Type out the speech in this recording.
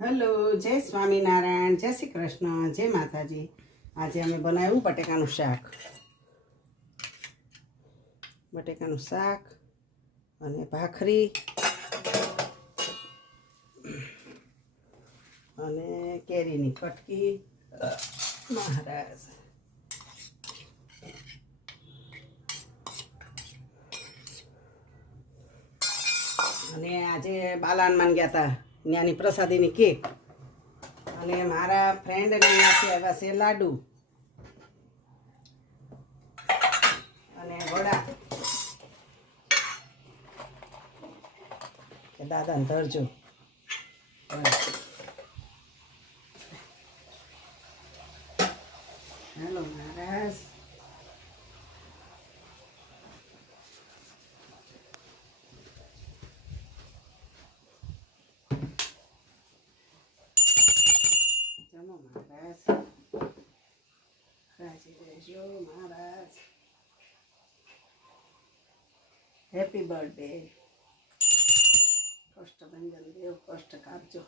Hello, જય સ્વામિનારાયણ, જય શ્રી કૃષ્ણ, જય માતાજી. આજે અમે બનાવ્યું બટેકાનું શાક. બટેકાનું શાક અને ભાખરી અને કેરીની કટકી. મહારાજ અને આજે બાલાનમાં ગયા હતા, ત્યાંની પ્રસાદીની કેક અને મારા ફ્રેન્ડને ત્યાંથી આવ્યા છે લાડુ અને વડા. કે દાદાને ધરજો. હેલો મહારાજ. જમો મહારાજ, રાજી રહેજો મહારાજ. Happy birthday. કષ્ટ ભંજન દેવ કષ્ટ કાપજો.